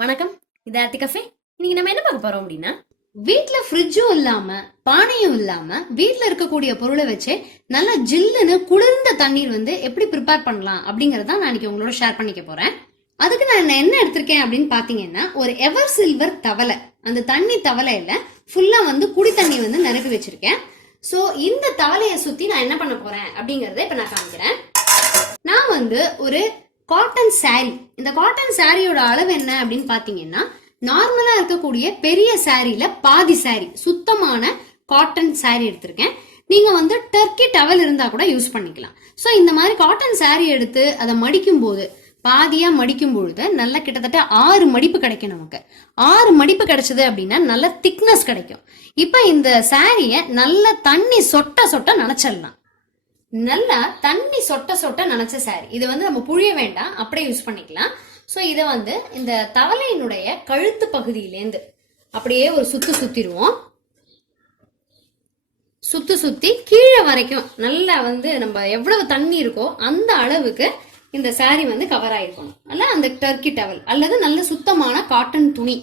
வணக்கம். இது ஆர்த்தி கஃபே இன்னைக்கு நம்ம என்ன பார்க்க போறோம் அப்படின்னா வீட்டில் ஃப்ரிட்ஜும் இல்லாம பானையும் இல்லாம வீட்டில் இருக்கக்கூடிய பொருளை வச்சு நல்லா ஜில்லுன்னு குளிர்ந்த தண்ணீர் வந்து எப்படி ப்ரிப்பேர் பண்ணலாம் அப்படிங்கறத நான் இன்னைக்கு உங்களோட ஷேர் பண்ணிக்க போறேன். அதுக்கு நான் என்ன எடுத்திருக்கேன் அப்படின்னு பாத்தீங்கன்னா ஒரு எவர் சில்வர் தவளை. அந்த தண்ணி தவளையில ஃபுல்லா வந்து குடி தண்ணி வந்து நிரப்பி வச்சிருக்கேன். சோ இந்த தவளையை சுத்தி நான் என்ன பண்ண போறேன் அப்படிங்கறத இப்ப நான் காமிக்கிறேன். நான் வந்து ஒரு காட்டன் சாரி இந்த காட்டன் சாரியோட அளவு என்ன அப்படின்னு பார்த்தீங்கன்னா நார்மலா இருக்கக்கூடிய பெரிய சாரியில பாதி சாரி சுத்தமான காட்டன் சாரி எடுத்திருக்கேன். நீங்க வந்து டர்க்கி டவல் இருந்தா கூட யூஸ் பண்ணிக்கலாம். ஸோ இந்த மாதிரி காட்டன் சாரி எடுத்து அதை மடிக்கும் போது பாதியா மடிக்கும் பொழுது நல்ல கிட்டத்தட்ட ஆறு மடிப்பு கிடைக்கும் நமக்கு. ஆறு மடிப்பு கிடைச்சது அப்படின்னா நல்ல திக்னஸ் கிடைக்கும். இப்போ இந்த சாரியை நல்ல தண்ணி சொட்ட சொட்ட நனைச்சிடலாம். நல்லா தண்ணி சொட்ட சொட்ட நினச்ச சாரி இது வந்து நம்ம புழிய வேண்டாம் அப்படியே யூஸ் பண்ணிக்கலாம். ஸோ இதை வந்து இந்த தவளையினுடைய கழுத்து பகுதியிலேருந்து அப்படியே ஒரு சுத்து சுத்திடுவோம். சுத்து சுத்தி கீழே வரைக்கும் நல்லா வந்து நம்ம எவ்வளவு தண்ணி இருக்கோ அந்த அளவுக்கு இந்த சாரி வந்து கவர் ஆயிருக்கணும். அல்ல அந்த டர்க்கி டவல் அல்லது நல்ல சுத்தமான காட்டன் துணி.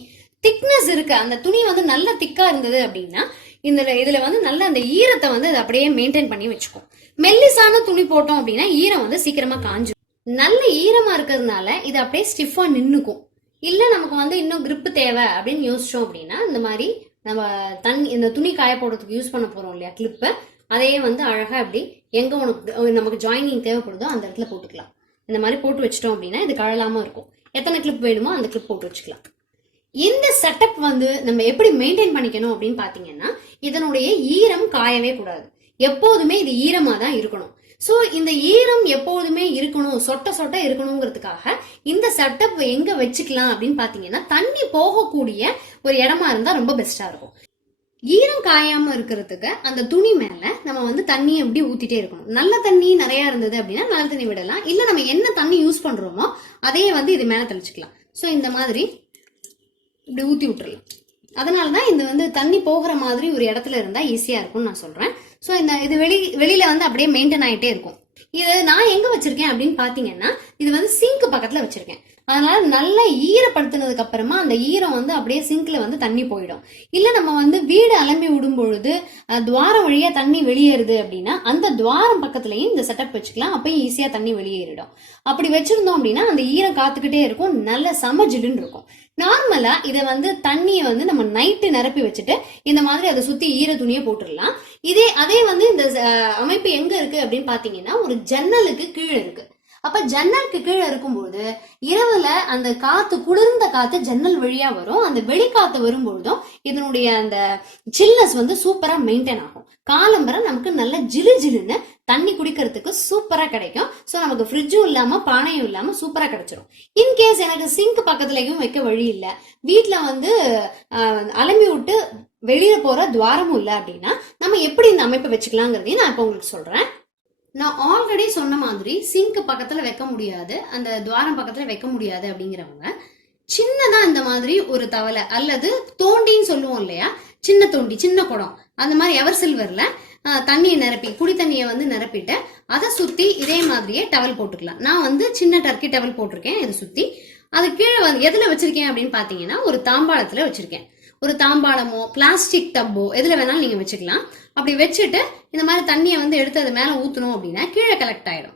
திக்னஸ் இருக்கு. அந்த துணி வந்து நல்ல திக்கா இருந்தது அப்படின்னா இந்த இதில் வந்து நல்ல அந்த ஈரத்தை வந்து அது அப்படியே மெயின்டைன் பண்ணி வச்சுக்கும். மெல்லிசான துணி போட்டோம் அப்படின்னா ஈரம் வந்து சீக்கிரமாக காஞ்சு நல்ல ஈரமாக இருக்கிறதுனால இது அப்படியே ஸ்டிஃபாக நின்றுக்கும் இல்லை நமக்கு வந்து இன்னும் கிரிப்பு தேவை அப்படின்னு யோசிச்சோம் அப்படின்னா இந்த மாதிரி நம்ம தண்ணி இந்த துணி காய போடுறதுக்கு யூஸ் பண்ண போகிறோம் இல்லையா கிளிப்பை அதையே வந்து அழகாக அப்படி எங்கே உனக்கு நமக்கு ஜாயினிங் தேவைப்படுதோ அந்த இடத்துல போட்டுக்கலாம். இந்த மாதிரி போட்டு வச்சிட்டோம் அப்படின்னா இது கழலாம இருக்கும். எத்தனை கிளிப் வேணுமோ அந்த கிளிப் போட்டு வச்சுக்கலாம். இந்த செட்டப் வந்து நம்ம எப்படி மெயின்டைன் பண்ணிக்கணும் அப்படின்னு பாத்தீங்கன்னா இதனுடைய ஈரம் காயவே கூடாது. எப்போதுமே இது ஈரமா தான் இருக்கணும். ஸோ இந்த ஈரம் எப்போதுமே இருக்கணும் சொட்ட சொட்ட இருக்கணுங்கிறதுக்காக இந்த செட்டப் எங்க வச்சுக்கலாம் அப்படின்னு பாத்தீங்கன்னா தண்ணி போகக்கூடிய ஒரு இடமா இருந்தா ரொம்ப பெஸ்டா இருக்கும். ஈரம் காயாம இருக்கிறதுக்கு அந்த துணி மேல நம்ம வந்து தண்ணியை எப்படி ஊத்திட்டே இருக்கணும். நல்ல தண்ணி நிறைய இருந்தது அப்படின்னா நல்ல தண்ணி விடலாம். இல்ல நம்ம என்ன தண்ணி யூஸ் பண்றோமோ அதையே வந்து இது மேல தெளிச்சுக்கலாம். ஸோ இந்த மாதிரி இப்படி ஊற்றி விட்டுறலாம். அதனால தான் இது வந்து தண்ணி போகிற மாதிரி ஒரு இடத்துல இருந்தால் ஈஸியாக இருக்கும்னு நான் சொல்கிறேன் ஸோ இந்த இது வெளி வெளியில் வந்து அப்படியே மெயின்டைன் ஆகிட்டே இருக்கும். இது நான் எங்க வச்சிருக்கேன் அப்படின்னு பாத்தீங்கன்னா இது வந்து சிங்க் பக்கத்துல வச்சிருக்கேன். அதனால நல்லா ஈரப்படுத்தினதுக்கு அப்புறமா அந்த ஈரம் வந்து அப்படியே சிங்க்ல வந்து தண்ணி போயிடும். இல்ல நம்ம வந்து வீடு அலம்பி விடும் பொழுது துவாரம் வழியா தண்ணி வெளியேறுது அப்படின்னா அந்த துவாரம் பக்கத்துலயும் இந்த செட்டப் வச்சுக்கலாம். அப்பயும் ஈஸியா தண்ணி வெளியேறிடும். அப்படி வச்சிருந்தோம் அப்படின்னா அந்த ஈரம் காத்துக்கிட்டே இருக்கும். நல்ல சம ஜில்லுன்னு இருக்கும். நார்மலா இதை வந்து தண்ணியை வந்து நம்ம நைட்டு நிரப்பி வச்சுட்டு இந்த மாதிரி அதை சுத்தி ஈர துணியை போட்டுடலாம். இதே அதே வந்து இந்த அமைப்பு எங்க இருக்கு அப்படின்னு பாத்தீங்கன்னா ஒரு ஜன்னலுக்கு கீழே இருக்கு. அப்ப ஜன்னலுக்கு கீழே இருக்கும்போது இரவுல அந்த காத்து குளிர்ந்த காத்து ஜன்னல் வழியா வரும். அந்த வெளிக்காத்து வரும்பொழுதும் இதனுடைய அந்த சில்னஸ் வந்து சூப்பரா மெயின்டைன் ஆகும். காலம்பரை நமக்கு நல்ல ஜிலு ஜிலுன்னு தண்ணி குடிக்கிறதுக்கு சூப்பரா கிடைக்கும். ஸோ நமக்கு ஃப்ரிட்ஜும் இல்லாம பானையும் இல்லாம சூப்பரா கிடைச்சிரும். இன்கேஸ் எனக்கு சிங்க் பக்கத்துலயும் வைக்க வழி இல்லை வீட்டுல வந்து அலம்பி விட்டு வெளியில போற துவாரமும் இல்லை அப்படின்னா நம்ம எப்படி இந்த அமைப்பை வச்சுக்கலாங்கிறதையும் நான் இப்போ உங்களுக்கு சொல்றேன். நான் ஆல்ரெடி சொன்ன மாதிரி சிங்க் பக்கத்தில் வைக்க முடியாது அந்த துவாரம் பக்கத்தில் வைக்க முடியாது அப்படிங்கிறவங்க சின்னதாக இந்த மாதிரி ஒரு தவளை அல்லது தோண்டின்னு சொல்லுவோம் இல்லையா? சின்ன தோண்டி சின்ன குடம். அந்த மாதிரி எவர் சில்வரில் தண்ணியை நிரப்பி குடி தண்ணியை வந்து நிரப்பிட்டு அதை சுற்றி இதே மாதிரியே டவல் போட்டுக்கலாம். நான் வந்து சின்ன டர்க்கி டவல் போட்டிருக்கேன் இதை சுற்றி அது கீழே வந்து எதில் வச்சுருக்கேன் அப்படின்னு பார்த்தீங்கன்னா ஒரு தாம்பாளத்தில் வச்சுருக்கேன். ஒரு தாம்பாளமோ பிளாஸ்டிக் டப்போ எதுல வேணாலும் நீங்க வச்சுக்கலாம். அப்படி வச்சுட்டு இந்த மாதிரி தண்ணியை வந்து எடுத்து அது மேலே ஊற்றணும் அப்படின்னா கீழே கலெக்ட் ஆயிடும்.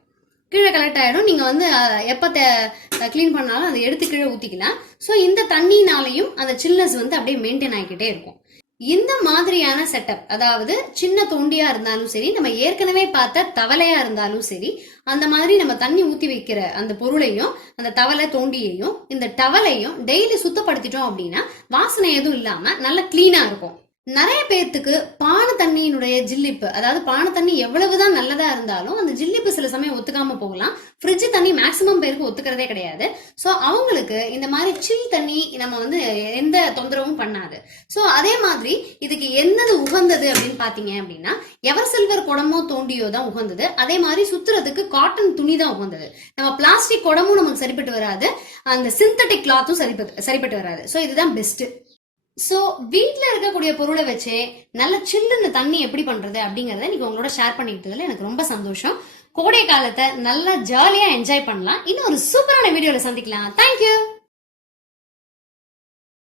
கீழே கலெக்ட் ஆயிடும். நீங்கள் வந்து எப்போ எப்ப க்ளீன் பண்ணாலும் அதை எடுத்து கீழே ஊற்றிக்கலாம் ஸோ இந்த தண்ணினாலையும் அந்த சில்னஸ் வந்து அப்படியே மெயின்டைன் ஆகிக்கிட்டே இருக்கும். இந்த மாதிரியான செட்டப் அதாவது சின்ன தோண்டியா இருந்தாலும் சரி நம்ம ஏற்கனவே பார்த்த தவளையா இருந்தாலும் சரி அந்த மாதிரி நம்ம தண்ணி ஊத்தி வைக்கிற அந்த பொருளையும் அந்த தவளை தோண்டியையும் இந்த டவலையும் டெய்லி சுத்தப்படுத்திட்டோம் அப்படின்னா வாசனை எதுவும் இல்லாம நல்லா கிளீனா இருக்கும். நிறைய பேர்த்துக்கு பானை தண்ணியினுடைய ஜில்லிப்பு அதாவது பானை தண்ணி எவ்வளவுதான் நல்லதா இருந்தாலும் அந்த ஜில்லிப்பு சில சமயம் ஒத்துக்காம போகலாம். ஃப்ரிட்ஜ் தண்ணி மேக்சிமம் பேருக்கு ஒத்துக்கிறதே கிடையாது. ஸோ அவங்களுக்கு இந்த மாதிரி சில் தண்ணி நம்ம வந்து எந்த தொந்தரவும் பண்ணாது. ஸோ அதே மாதிரி இதுக்கு என்னது உகந்தது அப்படின்னு பாத்தீங்க அப்படின்னா எவர் சில்வர் குடமோ தோண்டியோ தான் உகந்தது. அதே மாதிரி சுத்துறதுக்கு காட்டன் துணி தான் உகந்தது. நம்ம பிளாஸ்டிக் குடமும் நமக்கு சரிப்பட்டு வராது. அந்த சிந்தட்டிக் கிளாத்தும் சரிப்பட்டு சரிப்பட்டு வராது. ஸோ இதுதான் பெஸ்ட்டு ஸோ வீட்டில் இருக்கக்கூடிய பொருளை வச்சு நல்ல சில்லுன்னு தண்ணி எப்படி பண்றது அப்படிங்கறத இன்னைக்கு உங்களோட ஷேர் பண்ணிக்கிட்டதுல எனக்கு ரொம்ப சந்தோஷம். கோடை காலத்தை நல்லா ஜாலியா என்ஜாய் பண்ணலாம். இன்னும் ஒரு சூப்பரான வீடியோல சந்திக்கலாம். தேங்க்யூ